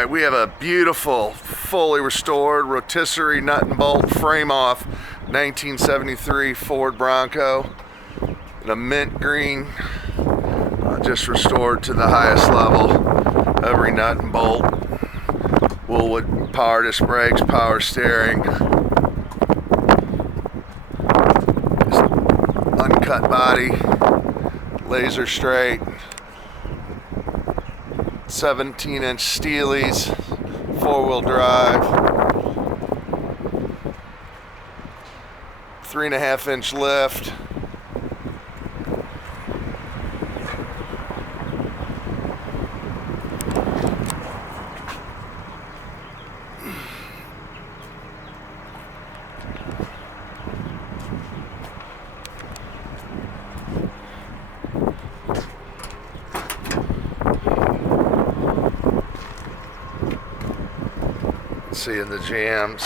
Alright, we have a beautiful, fully restored rotisserie nut and bolt frame-off 1973 Ford Bronco in a mint green, just restored to the highest level. Every nut and bolt, Woolwood power disc brakes, power steering, just uncut body, laser straight, 17-inch Steelies, 4-wheel drive, 3.5-inch lift. Seeing the jams.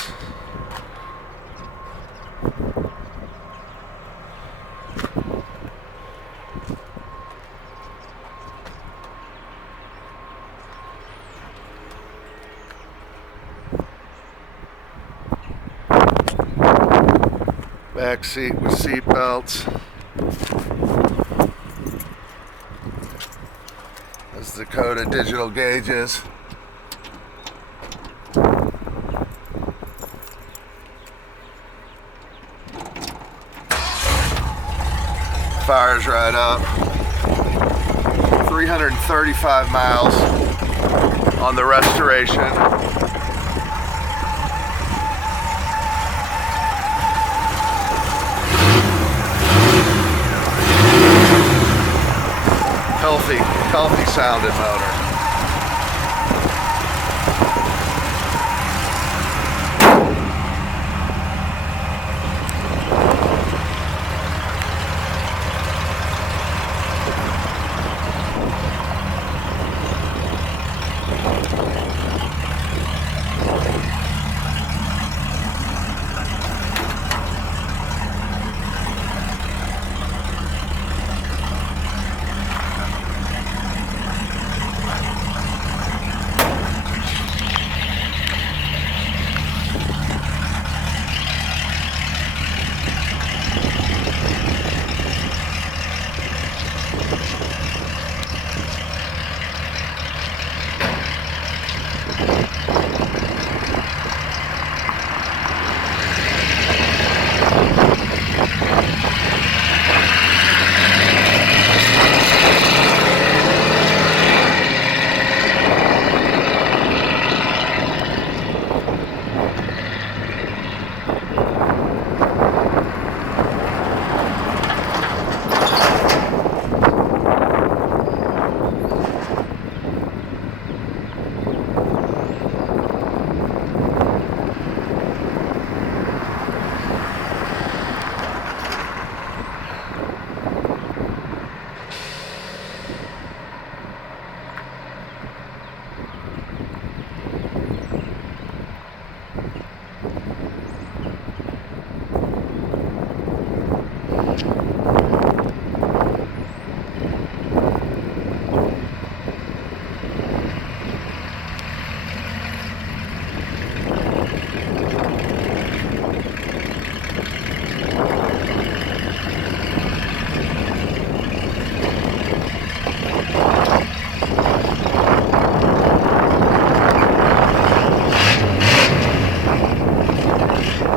Back seat with seat belts. That's the Dakota digital gauges. Fires right up. 335 miles on the restoration. Healthy sounding motor.